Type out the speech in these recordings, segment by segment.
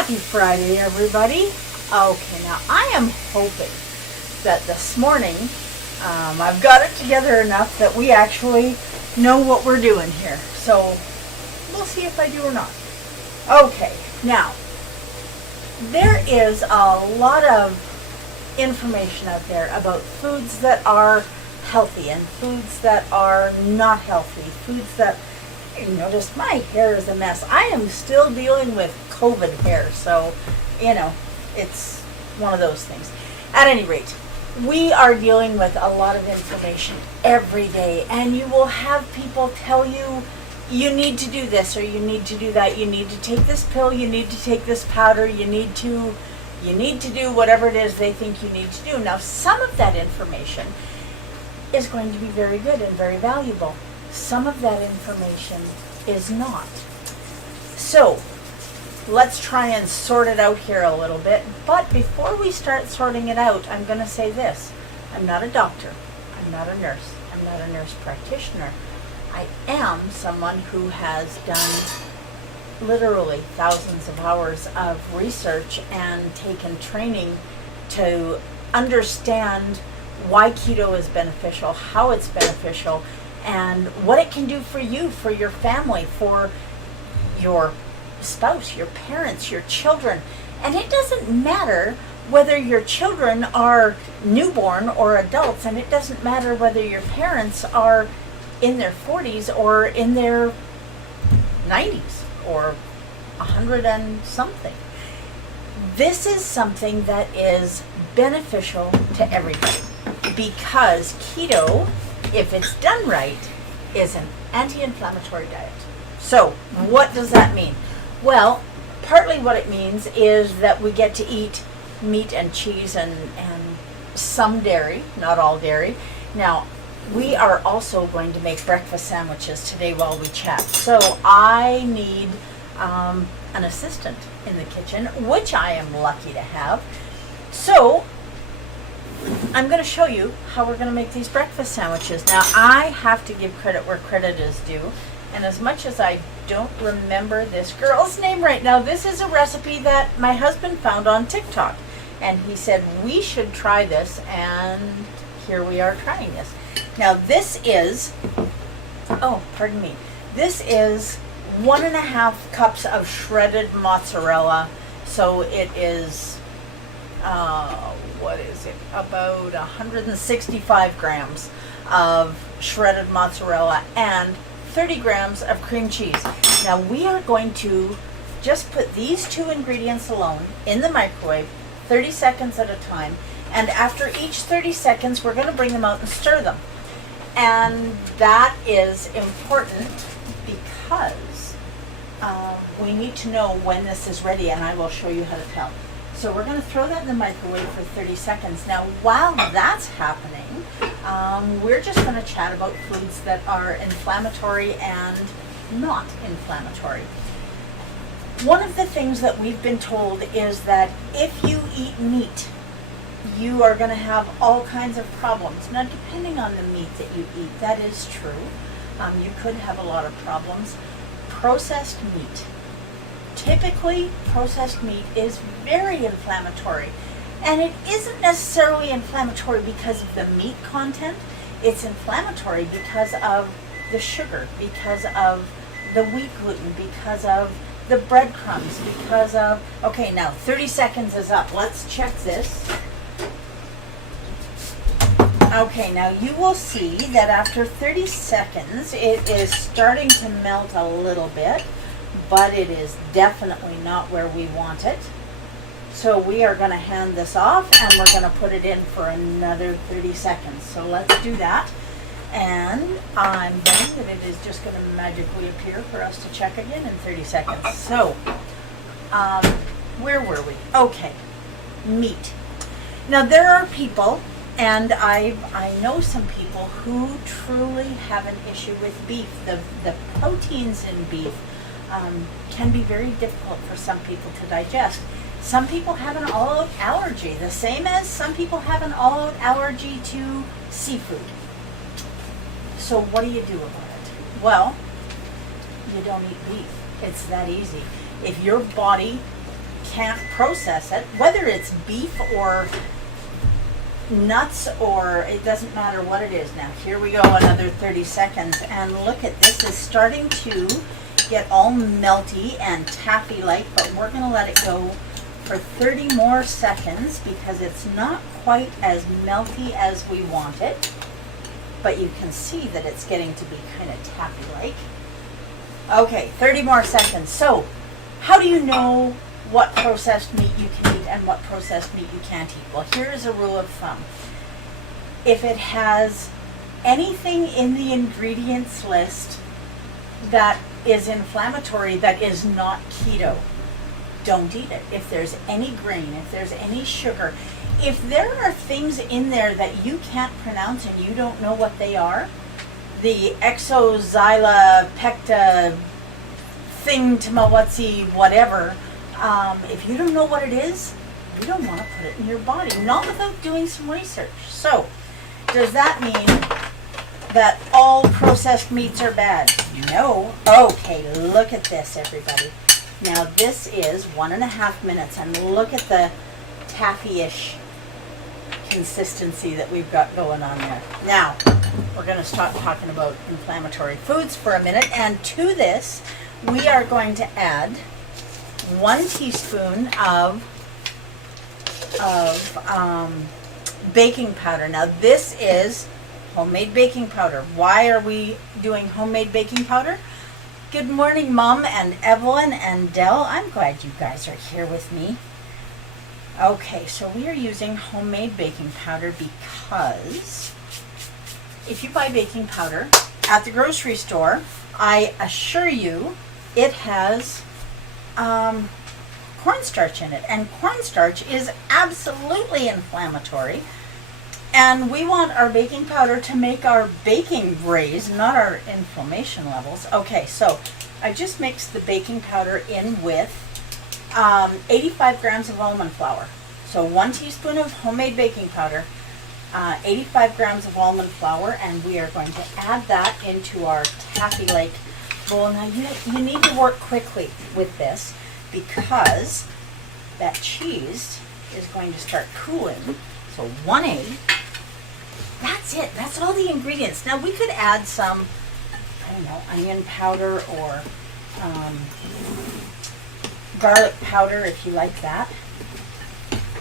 Happy Friday, everybody. Okay, now I am hoping that this morning I've got it together enough that we actually know what we're doing here. So we'll see if I do or not. Okay, now there is a lot of information out there about foods that are healthy and foods that are not healthy, foods that, you notice my hair is a mess. I am still dealing with COVID hair, so, it's one of those things. At any rate, we are dealing with a lot of information every day, and you will have people tell you, you need to do this or you need to do that, you need to take this pill, you need to take this powder, you need to do whatever it is they think you need to do. Now, some of that information is going to be very good and very valuable. Some of that information is not. So, let's try and sort it out here a little bit. But before we start sorting it out, I'm going to say this. I'm not a doctor. I'm not a nurse. I'm not a nurse practitioner. I am someone who has done literally thousands of hours of research and taken training to understand why keto is beneficial, how it's beneficial, and what it can do for you, for your family, for your spouse, your parents, your children. And it doesn't matter whether your children are newborn or adults, and it doesn't matter whether your parents are in their 40s or in their 90s or 100 and something. This is something that is beneficial to everybody, because keto, if it's done right, is an anti-inflammatory diet. So what does that mean? Well, partly what it means is that we get to eat meat and cheese and some dairy, not all dairy. Now, we are also going to make breakfast sandwiches today while we chat. So I need an assistant in the kitchen, which I am lucky to have. So I'm going to show you how we're going to make these breakfast sandwiches. Now, I have to give credit where credit is due. And as much as I don't remember this girl's name right now, this is a recipe that my husband found on TikTok. And he said, we should try this. And here we are trying this. Now, this is, this is 1.5 cups of shredded mozzarella. So it is, about 165 grams of shredded mozzarella and 30 grams of cream cheese. Now, we are going to just put these two ingredients alone in the microwave 30 seconds at a time. And after each 30 seconds, we're going to bring them out and stir them. And that is important because we need to know when this is ready, and I will show you how to tell. So we're going to throw that in the microwave for 30 seconds. Now, while that's happening, we're just going to chat about foods that are inflammatory and not inflammatory. One of the things that we've been told is that if you eat meat, you are going to have all kinds of problems. Now, depending on the meat that you eat, that is true. You could have a lot of problems. Processed meat. Typically, processed meat is very inflammatory. And it isn't necessarily inflammatory because of the meat content. It's inflammatory because of the sugar, because of the wheat gluten, because of the breadcrumbs, because of... Okay, now 30 seconds is up. Let's check this. Okay, now you will see that after 30 seconds, it is starting to melt a little bit, but it is definitely not where we want it. So we are going to hand this off, and we're going to put it in for another 30 seconds. So let's do that. And I'm betting that it is just going to magically appear for us to check again in 30 seconds. So, where were we? Okay, meat. Now, there are people, and I know some people who truly have an issue with beef. The proteins in beef can be very difficult for some people to digest. Some people have an all-out allergy, the same as some people have an all-out allergy to seafood. So what do you do about it? Well, you don't eat beef. It's that easy. If your body can't process it, whether it's beef or nuts, or it doesn't matter what it is. Now here we go, another 30 seconds, and look at this, is starting to get all melty and taffy like, but we're going to let it go for 30 more seconds because it's not quite as melty as we want it, but you can see that it's getting to be kind of taffy like. Okay, 30 more seconds. So how do you know what processed meat you can eat and what processed meat you can't eat? Well, here's a rule of thumb. If it has anything in the ingredients list that is inflammatory, that is not keto, don't eat it. If there's any grain, if there's any sugar, if there are things in there that you can't pronounce and you don't know what they are, the exoxylopecta thing tamawatsi whatever, if you don't know what it is, you don't want to put it in your body, not without doing some research. So, does that mean that all processed meats are bad? No. Okay, look at this, everybody. Now this is 1.5 minutes, and look at the taffy-ish consistency that we've got going on there. Now, we're going to stop talking about inflammatory foods for a minute, and to this, we are going to add 1 teaspoon of baking powder. Now this is homemade baking powder. Why are we doing homemade baking powder? Good morning, Mom and Evelyn and Dell. I'm glad you guys are here with me. Okay, so we are using homemade baking powder because if you buy baking powder at the grocery store, I assure you it has cornstarch in it, and cornstarch is absolutely inflammatory, and we want our baking powder to make our baking raise, not our inflammation levels. Okay, so I just mixed the baking powder in with 85 grams of almond flour. So 1 teaspoon of homemade baking powder, 85 grams of almond flour, and we are going to add that into our taffy-like bowl. Now you need to work quickly with this because that cheese is going to start cooling. So 1 egg. That's it. That's all the ingredients. Now we could add some, I don't know, onion powder or garlic powder if you like that.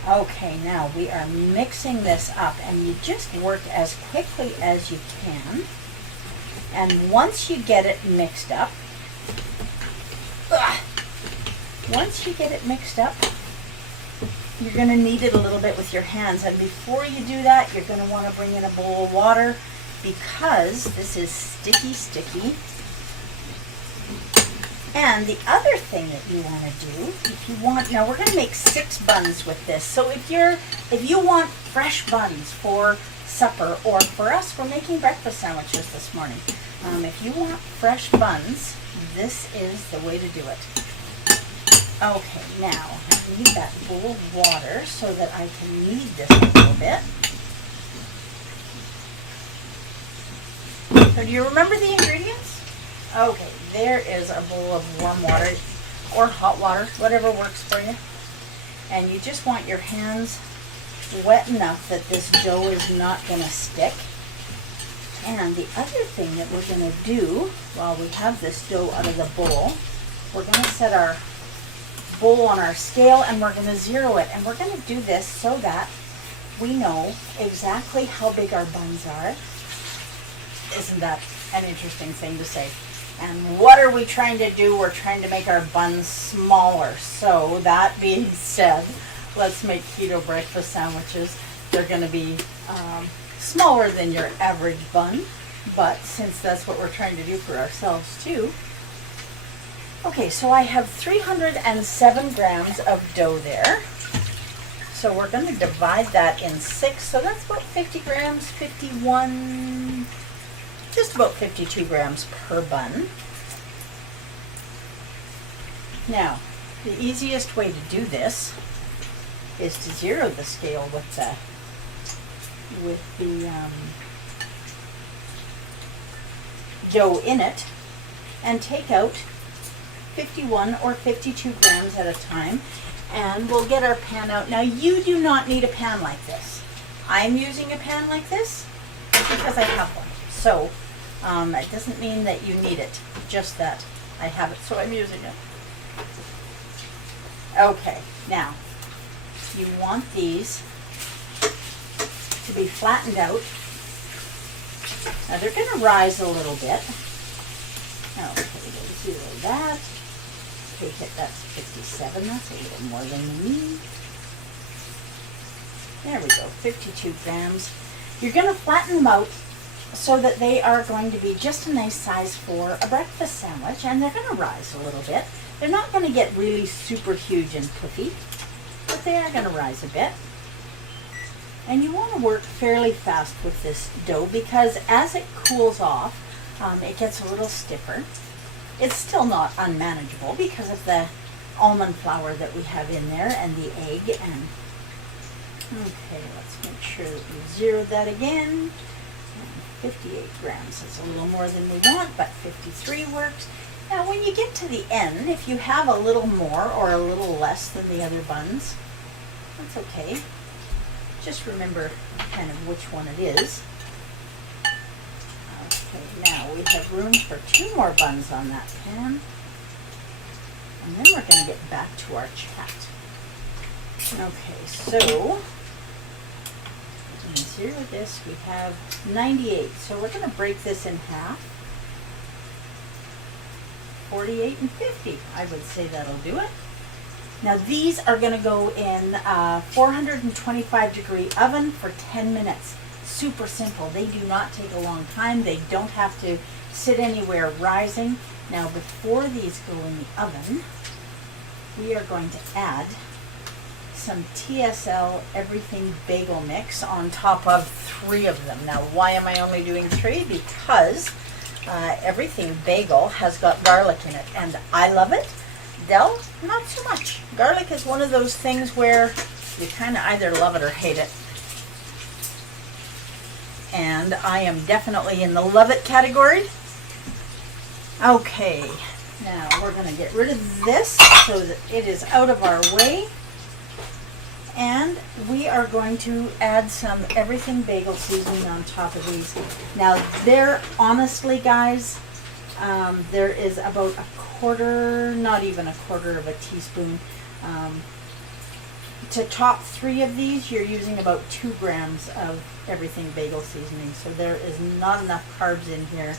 Okay, now we are mixing this up, and you just work as quickly as you can. And once you get it mixed up, you're going to knead it a little bit with your hands. And before you do that, you're going to want to bring in a bowl of water because this is sticky. And the other thing that you want to do, now we're going to make 6 buns with this. So if you want fresh buns for supper, or for us, we're making breakfast sandwiches this morning. If you want fresh buns, this is the way to do it. Okay, now I need that bowl of water so that I can knead this a little bit. So do you remember the ingredients? Okay, there is a bowl of warm water or hot water, whatever works for you. And you just want your hands wet enough that this dough is not going to stick. And the other thing that we're going to do while we have this dough out of the bowl, we're going to set our bowl on our scale and we're going to zero it. And we're going to do this so that we know exactly how big our buns are. Isn't that an interesting thing to say? And what are we trying to do? We're trying to make our buns smaller. So that being said, let's make keto breakfast sandwiches. They're going to be smaller than your average bun, but since that's what we're trying to do for ourselves too. Okay, so I have 307 grams of dough there. So we're going to divide that in 6. So that's about 50 grams, 51, just about 52 grams per bun. Now, the easiest way to do this is to zero the scale with the dough in it and take out 51 or 52 grams at a time. And we'll get our pan out. Now, you do not need a pan like this. I'm using a pan like this because I have one. So, it doesn't mean that you need it, just that I have it, so I'm using it. Okay, now, you want these to be flattened out. Now, they're going to rise a little bit. Okay, we'll zero that. Take it, that's 57, that's a little more than we need. There we go, 52 grams. You're going to flatten them out so that they are going to be just a nice size for a breakfast sandwich, and they're going to rise a little bit. They're not going to get really super huge and puffy, but they are going to rise a bit. And you want to work fairly fast with this dough because as it cools off, it gets a little stiffer. It's still not unmanageable because of the almond flour that we have in there and the egg. And okay, let's make sure that we zeroed that again. 58 grams is a little more than we want, but 53 works. Now, when you get to the end, if you have a little more or a little less than the other buns, that's okay. Just remember kind of which one it is. Okay, now we have room for 2 more buns on that pan. And then we're going to get back to our chat. Okay, so zero this, we have 98. So we're going to break this in half. 48 and 50. I would say that'll do it. Now these are going to go in a 425 degree oven for 10 minutes. Super simple. They do not take a long time. They don't have to sit anywhere rising. Now before these go in the oven, we are going to add some TSL everything bagel mix on top of 3 of them. Now why am I only doing 3? Because everything bagel has got garlic in it and I love it. Del, not so much. Garlic is one of those things where you kind of either love it or hate it. And I am definitely in the love it category. Okay, now we're going to get rid of this so that it is out of our way. And we are going to add some everything bagel seasoning on top of these. Now there, honestly guys, there is about a quarter, not even a quarter of a teaspoon. To top 3 of these, you're using about 2 grams of everything bagel seasoning. So there is not enough carbs in here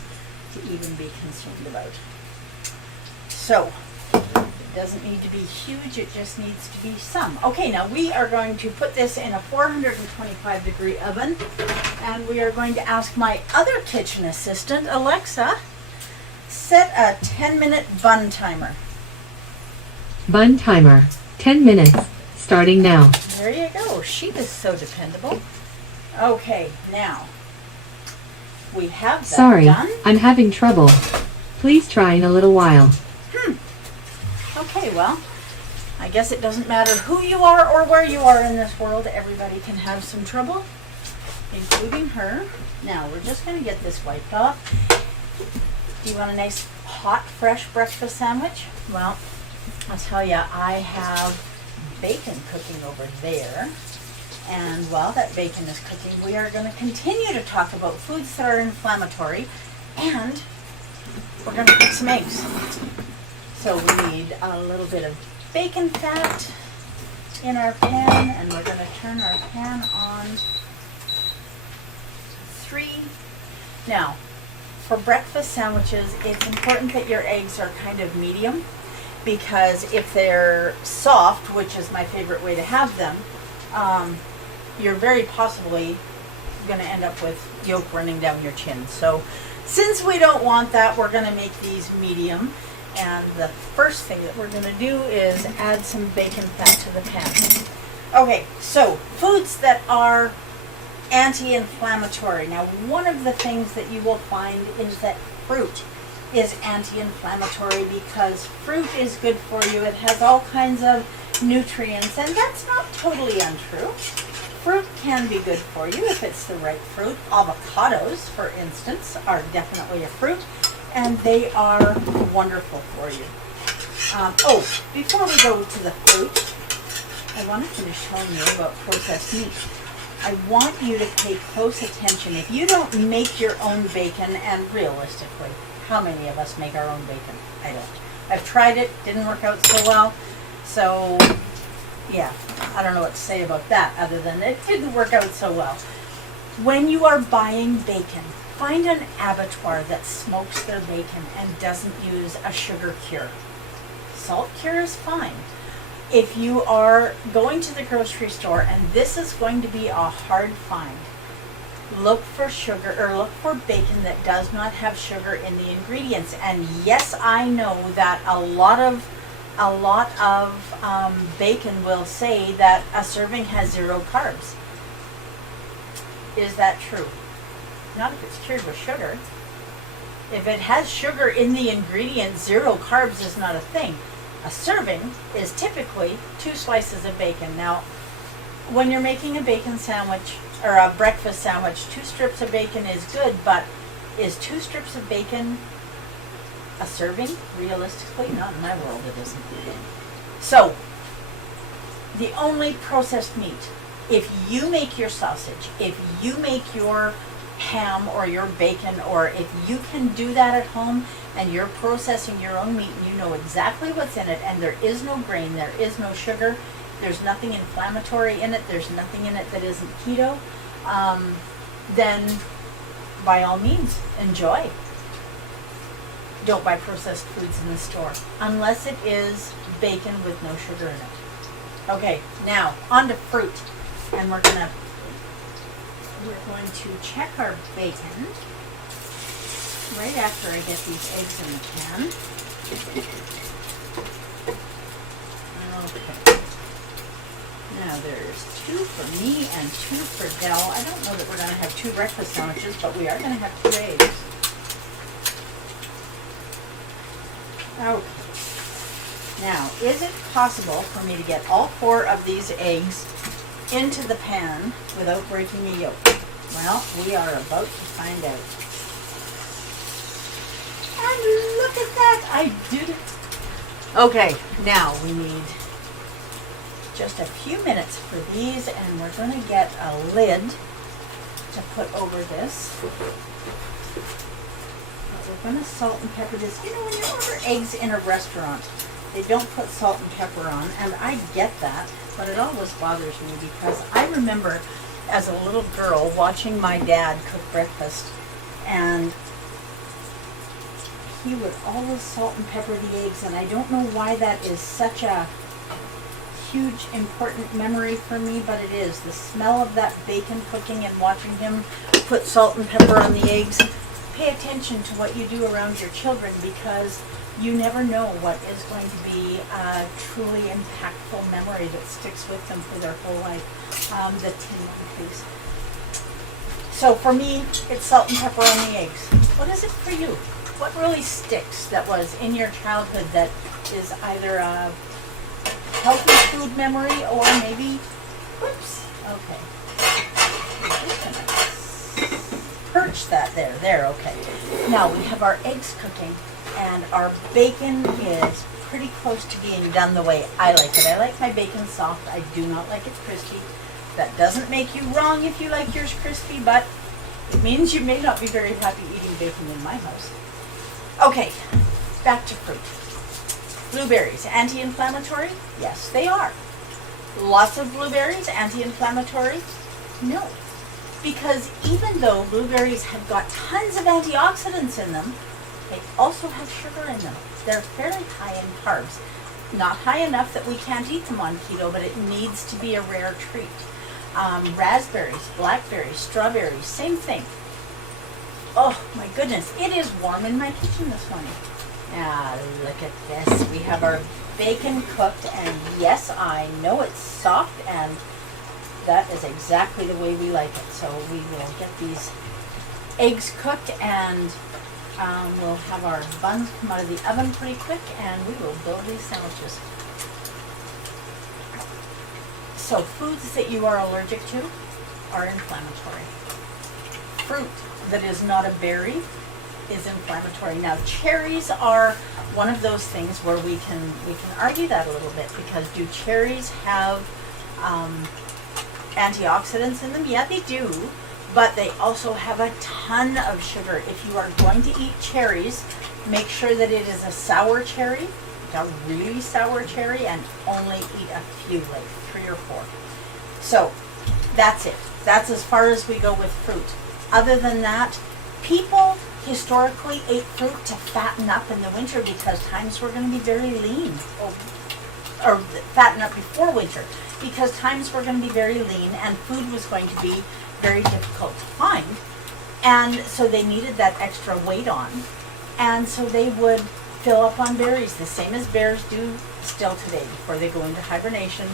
to even be concerned about. So it doesn't need to be huge, it just needs to be some. Okay, now we are going to put this in a 425 degree oven, and we are going to ask my other kitchen assistant, Alexa, set a 10-minute bun timer. Bun timer, 10 minutes, starting now. There you go. She is so dependable. Okay, now we have that Sorry, done. I'm having trouble. Please try in a little while. Okay, well, I guess it doesn't matter who you are or where you are in this world. Everybody can have some trouble, including her. Now, we're just going to get this wiped off. Do you want a nice, hot, fresh breakfast sandwich? Well, I'll tell you, I have bacon cooking over there. And while that bacon is cooking, we are going to continue to talk about foods that are inflammatory. And we're going to cook some eggs. So we need a little bit of bacon fat in our pan, and we're going to turn our pan on 3. Now, for breakfast sandwiches, it's important that your eggs are kind of medium, because if they're soft, which is my favorite way to have them, you're very possibly going to end up with yolk running down your chin. So since we don't want that, we're going to make these medium. And the first thing that we're going to do is add some bacon fat to the pan. Okay, so foods that are anti-inflammatory. Now, one of the things that you will find is that fruit is anti-inflammatory because fruit is good for you. It has all kinds of nutrients, and that's not totally untrue. Fruit can be good for you if it's the right fruit. Avocados, for instance, are definitely a fruit, and they are wonderful for you. Before we go to the fruit, I want to finish telling you about processed meat. I want you to pay close attention. If you don't make your own bacon, and realistically, how many of us make our own bacon? I don't. I've tried it, didn't work out so well. So, yeah, I don't know what to say about that other than it didn't work out so well. When you are buying bacon, find an abattoir that smokes their bacon and doesn't use a sugar cure. Salt cure is fine. If you are going to the grocery store and this is going to be a hard find, look for sugar or look for bacon that does not have sugar in the ingredients. And yes, I know that a lot of bacon will say that a serving has 0 carbs. Is that true? Not if it's cured with sugar. If it has sugar in the ingredients, 0 carbs is not a thing. A serving is typically 2 slices of bacon. Now, when you're making a bacon sandwich or a breakfast sandwich, 2 strips of bacon is good, but is 2 strips of bacon a serving? Realistically, not in my world it isn't. So, the only processed meat, if you make your sausage, if you make your ham or your bacon, or if you can do that at home and you're processing your own meat and you know exactly what's in it and there is no grain, there is no sugar, there's nothing inflammatory in it, there's nothing in it that isn't keto, then by all means, enjoy. Don't buy processed foods in the store unless it is bacon with no sugar in it. Okay, now on to fruit, and we're going to check our bacon right after I get these eggs in the pan. Okay. Now there's 2 for me and 2 for Dell. I don't know that we're going to have 2 breakfast sandwiches, but we are going to have 2 eggs. Okay. Now, is it possible for me to get all 4 of these eggs into the pan without breaking the yolk? Well, we are about to find out. And look at that, I did it. Okay, now we need just a few minutes for these, and we're going to get a lid to put over this. We're going to salt and pepper this. You know, when you order eggs in a restaurant, they don't put salt and pepper on, and I get that, but it always bothers me because I remember as a little girl watching my dad cook breakfast, and he would always salt and pepper the eggs, and I don't know why that is such a huge, important memory for me, but it is. The smell of that bacon cooking and watching him put salt and pepper on the eggs. Pay attention to what you do around your children, because you never know what is going to be a truly impactful memory that sticks with them for their whole life. The tin one, please. So for me, it's salt and pepper on the eggs. What is it for you? What really sticks that was in your childhood that is either a healthy food memory or maybe, whoops, okay. Perch that there, okay. Now we have our eggs cooking, and our bacon is pretty close to being done the way I like it. I like my bacon soft. I do not like it crispy. That doesn't make you wrong if you like yours crispy, but it means you may not be very happy eating bacon in my house. Okay, back to fruit. Blueberries, anti-inflammatory? Yes, they are. Lots of blueberries, anti-inflammatory? No. Because even though blueberries have got tons of antioxidants in them, they also have sugar in them. They're fairly high in carbs. Not high enough that we can't eat them on keto, but it needs to be a rare treat. Raspberries, blackberries, strawberries, same thing. Oh my goodness, it is warm in my kitchen this morning. Ah, look at this. We have our bacon cooked, and yes, I know it's soft, and that is exactly the way we like it. So we will get these eggs cooked, and we'll have our buns come out of the oven pretty quick, and we will build these sandwiches. So foods that you are allergic to are inflammatory. Fruit that is not a berry is inflammatory. Now, cherries are one of those things where we can argue that a little bit, because do cherries have antioxidants in them? Yeah, they do, but they also have a ton of sugar. If you are going to eat cherries, make sure that it is a sour cherry, a really sour cherry, and only eat a few, like 3 or 4. So that's it. That's as far as we go with fruit. Other than that, people historically ate fruit to fatten up in the winter because times were going to be very lean, or fatten up before winter because times were going to be very lean and food was going to be very difficult to find, and so they needed that extra weight on, and so they would fill up on berries, the same as bears do still today. Before they go into hibernation,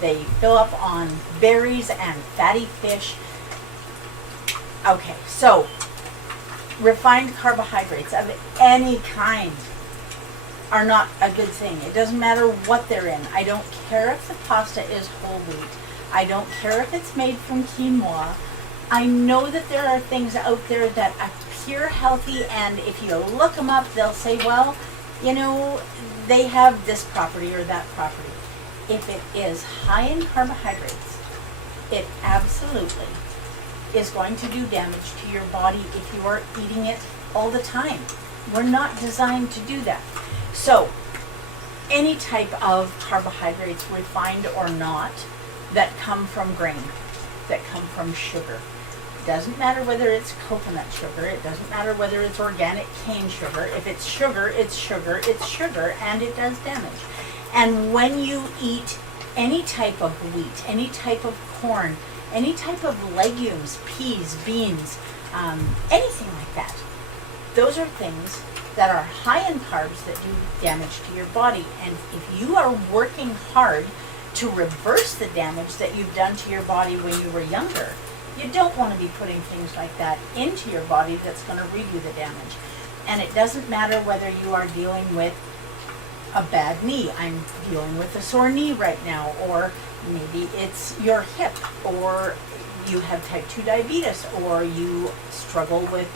they fill up on berries and fatty fish. Okay, so refined carbohydrates of any kind are not a good thing. It doesn't matter what they're in. I don't care if the pasta is whole wheat. I don't care if it's made from quinoa. I know that there are things out there that appear healthy, and if you look them up, they'll say, well, you know, they have this property or that property. If it is high in carbohydrates, it absolutely is going to do damage to your body if you are eating it all the time. We're not designed to do that. So, any type of carbohydrates, refined or not, that come from grain, that come from sugar. It doesn't matter whether it's coconut sugar, it doesn't matter whether it's organic cane sugar. If it's sugar, it's sugar, it's sugar, and it does damage. And when you eat any type of wheat, any type of corn, any type of legumes, peas, beans, anything like that, those are things that are high in carbs that do damage to your body. And if you are working hard to reverse the damage that you've done to your body when you were younger, you don't want to be putting things like that into your body that's going to redo the damage. And it doesn't matter whether you are dealing with a bad knee. I'm dealing with a sore knee right now, or maybe it's your hip, or you have type 2 diabetes, or you struggle with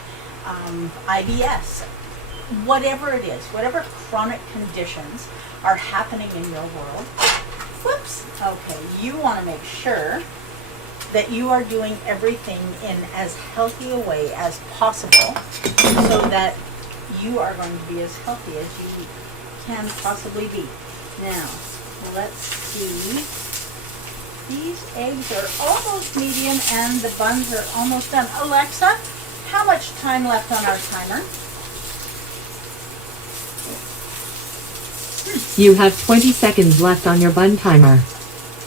IBS. Whatever it is, whatever chronic conditions are happening in your world, whoops, okay, you want to make sure that you are doing everything in as healthy a way as possible so that you are going to be as healthy as you can possibly be. Now, let's see. These eggs are almost medium and the buns are almost done. Alexa, how much time left on our timer? You have 20 seconds left on your bun timer.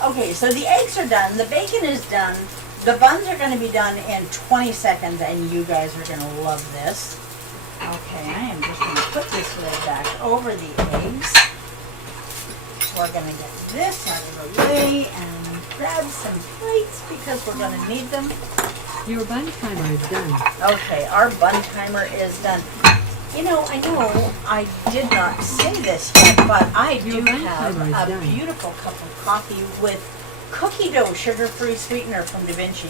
Okay, so the eggs are done, the bacon is done, the buns are going to be done in 20 seconds, and you guys are going to love this. Okay, I am just going to put this lid back over the eggs. We're going to get this out of the way and grab some plates because we're going to need them. Your bun timer is done. Okay, our bun timer is done. You know I did not say this yet, but I do have a beautiful cup of coffee with cookie dough sugar-free sweetener from Da Vinci.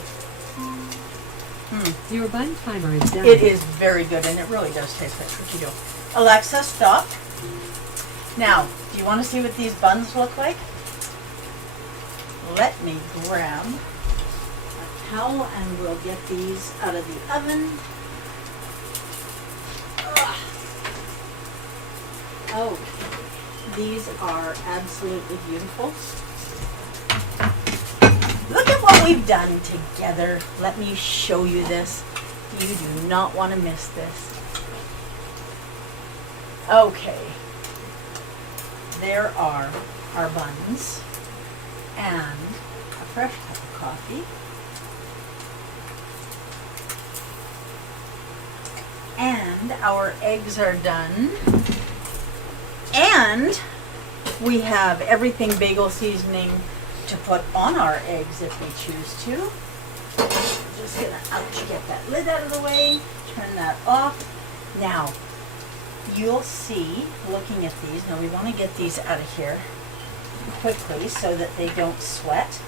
Your bun timer is done. It is very good, and it really does taste like cookie dough. Alexa, stop. Now, do you want to see what these buns look like? Let me grab a towel and we'll get these out of the oven. Oh, these are absolutely beautiful. Look at what we've done together. Let me show you this. You do not want to miss this. Okay. There are our buns and a fresh cup of coffee. And our eggs are done. And we have everything bagel seasoning to put on our eggs if we choose to. I'm just gonna get that lid out of the way, turn that off. Now, you'll see, looking at these, now we want to get these out of here quickly so that they don't sweat.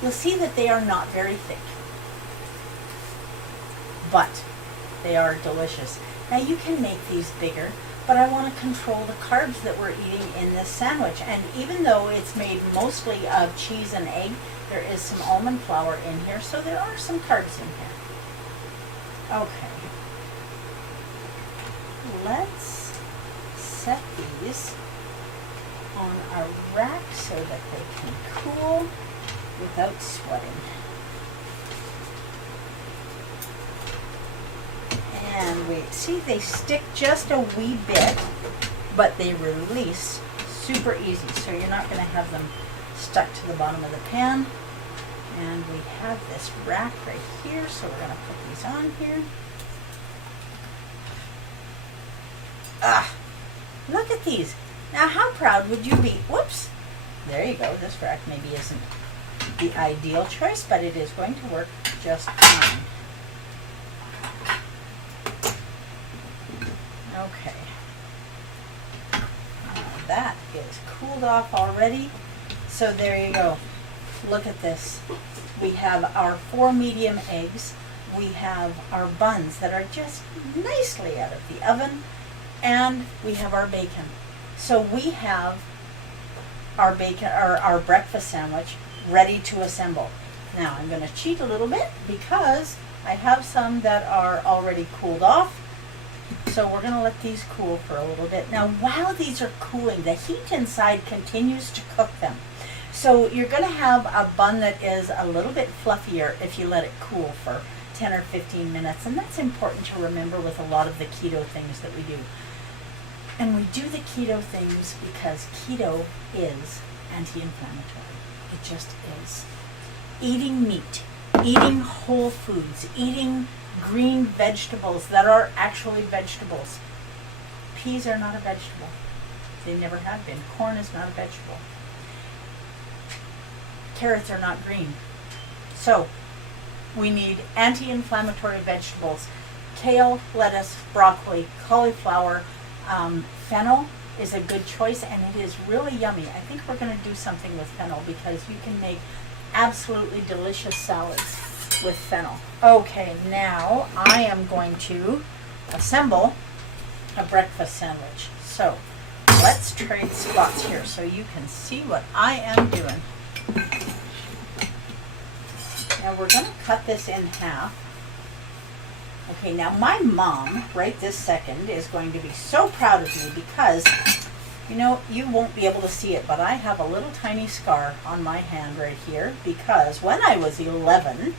You'll see that they are not very thick. But They are delicious. Now you can make these bigger, but I want to control the carbs that we're eating in this sandwich. And even though it's made mostly of cheese and egg, there is some almond flour in here, so there are some carbs in here. Okay. Let's set these on a rack so that they can cool without sweating. And we see they stick just a wee bit, but they release super easy. So you're not going to have them stuck to the bottom of the pan. And we have this rack right here, so we're going to put these on here. Ah, look at these. Now how proud would you be? Whoops. There you go. This rack maybe isn't the ideal choice, but it is going to work just fine. Okay. That is cooled off already. So there you go. Look at this. We have our 4 medium eggs. We have our buns that are just nicely out of the oven. And we have our bacon. So we have our bacon, or our breakfast sandwich, ready to assemble. Now I'm going to cheat a little bit because I have some that are already cooled off. So we're going to let these cool for a little bit. Now while these are cooling, the heat inside continues to cook them. So you're going to have a bun that is a little bit fluffier if you let it cool for 10 or 15 minutes. And that's important to remember with a lot of the keto things that we do. And we do the keto things because keto is anti-inflammatory. It just is. Eating meat, eating whole foods, eating green vegetables that are actually vegetables. Peas are not a vegetable. They never have been. Corn is not a vegetable. Carrots are not green. So we need anti-inflammatory vegetables. Kale, lettuce, broccoli, cauliflower, fennel is a good choice, and it is really yummy. I think we're going to do something with fennel because you can make absolutely delicious salads with fennel. Okay, now I am going to assemble a breakfast sandwich. So let's trade spots here so you can see what I am doing. Now we're going to cut this in half. Okay, now my mom, right this second, is going to be so proud of me because, you know, you won't be able to see it, but I have a little tiny scar on my hand right here because when I was 11,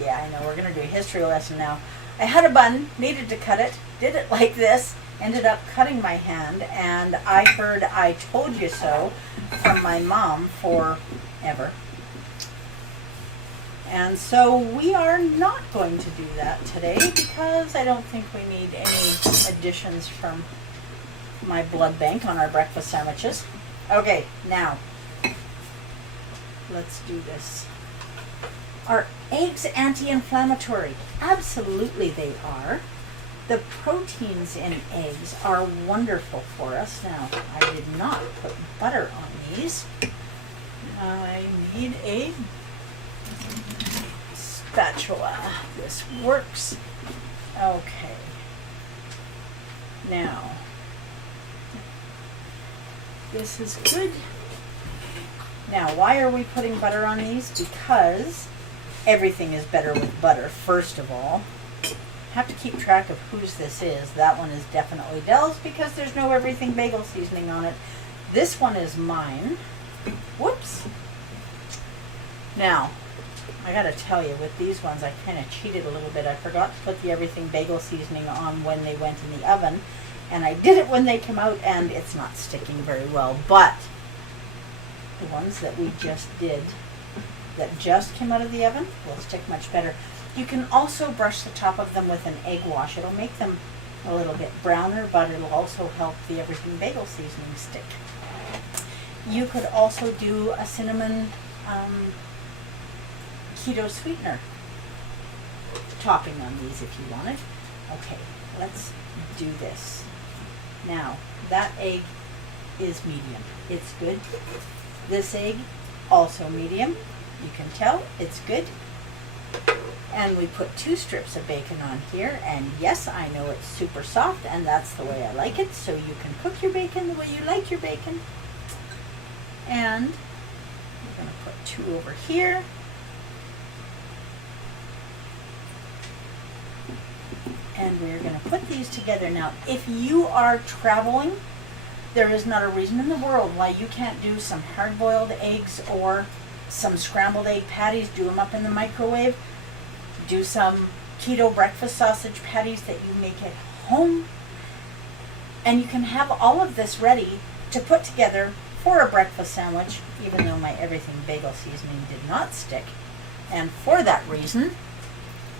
yeah, I know, we're going to do a history lesson now. I had a bun, needed to cut it, did it like this, ended up cutting my hand, and I heard "I told you so" from my mom forever. And so we are not going to do that today because I don't think we need any additions from my blood bank on our breakfast sandwiches. Okay, now let's do this. Are eggs anti-inflammatory? Absolutely they are. The proteins in eggs are wonderful for us. Now, I did not put butter on these. I need a spatula. This works. Okay. Now, this is good. Now, why are we putting butter on these? Because everything is better with butter, first of all. Have to keep track of whose this is. That one is definitely Dell's because there's no everything bagel seasoning on it. This one is mine. Whoops. Now, I gotta tell you, with these ones, I kind of cheated a little bit. I forgot to put the everything bagel seasoning on when they went in the oven, and I did it when they came out, and it's not sticking very well. But the ones that we just did, that just came out of the oven, will stick much better. You can also brush the top of them with an egg wash. It'll make them a little bit browner, but it'll also help the everything bagel seasoning stick. You could also do a cinnamon keto sweetener topping on these if you wanted. Okay, let's do this. Now, that egg is medium. It's good. This egg, also medium. You can tell it's good. And we put 2 strips of bacon on here, and yes, I know it's super soft, and that's the way I like it, so you can cook your bacon the way you like your bacon. And we're going to put 2 over here. And we're going to put these together. Now, if you are traveling, there is not a reason in the world why you can't do some hard-boiled eggs or some scrambled egg patties, do them up in the microwave. Do some keto breakfast sausage patties that you make at home. And you can have all of this ready to put together for a breakfast sandwich, even though my everything bagel seasoning did not stick. And for that reason,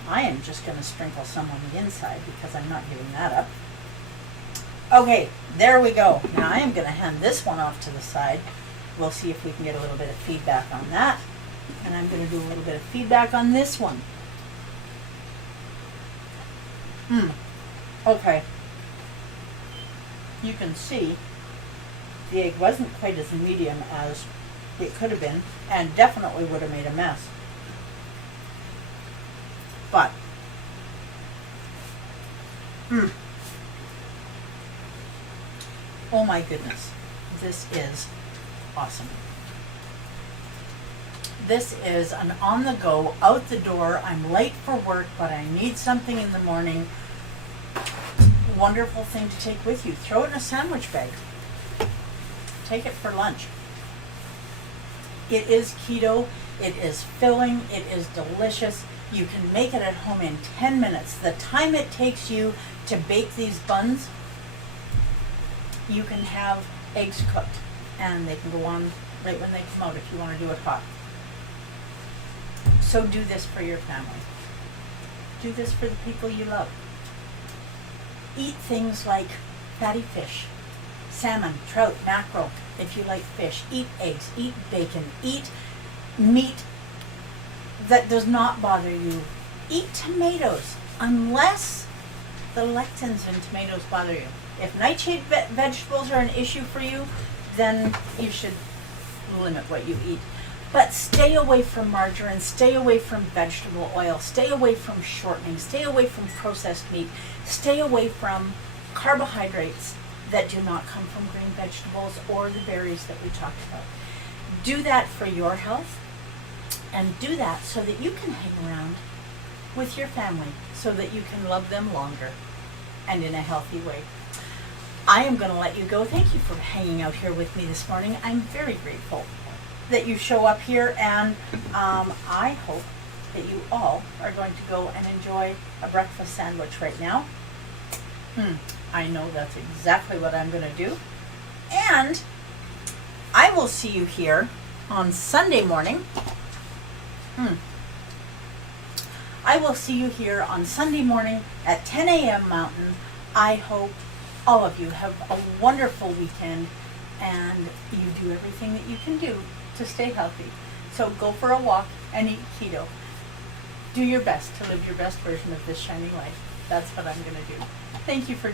I am just going to sprinkle some on the inside because I'm not giving that up. Okay, there we go. Now I am going to hand this one off to the side. We'll see if we can get a little bit of feedback on that. And I'm going to do a little bit of feedback on this one. Okay. You can see the egg wasn't quite as medium as it could have been, and definitely would have made a mess. But, oh my goodness, this is awesome. This is an on the go, out the door, I'm late for work, but I need something in the morning. Wonderful thing to take with you. Throw it in a sandwich bag. Take it for lunch. It is keto, it is filling, it is delicious. You can make it at home in 10 minutes. The time it takes you to bake these buns, you can have eggs cooked, and they can go on right when they come out if you want to do it hot. So do this for your family. Do this for the people you love. Eat things like fatty fish, salmon, trout, mackerel, if you like fish. Eat eggs, eat bacon, eat meat that does not bother you. Eat tomatoes, unless the lectins in tomatoes bother you. If nightshade vegetables are an issue for you, then you should limit what you eat. But stay away from margarine, stay away from vegetable oil, stay away from shortening, stay away from processed meat, stay away from carbohydrates that do not come from green vegetables or the berries that we talked about. Do that for your health, and do that so that you can hang around with your family, so that you can love them longer and in a healthy way. I am going to let you go. Thank you for hanging out here with me this morning. I'm very grateful that you show up here, and I hope that you all are going to go and enjoy a breakfast sandwich right now. I know that's exactly what I'm going to do. And I will see you here on Sunday morning. I will see you here on Sunday morning at 10 a.m. Mountain. I hope all of you have a wonderful weekend, and you do everything that you can do to stay healthy. So go for a walk and eat keto. Do your best to live your best version of this shining life. That's what I'm going to do. Thank you for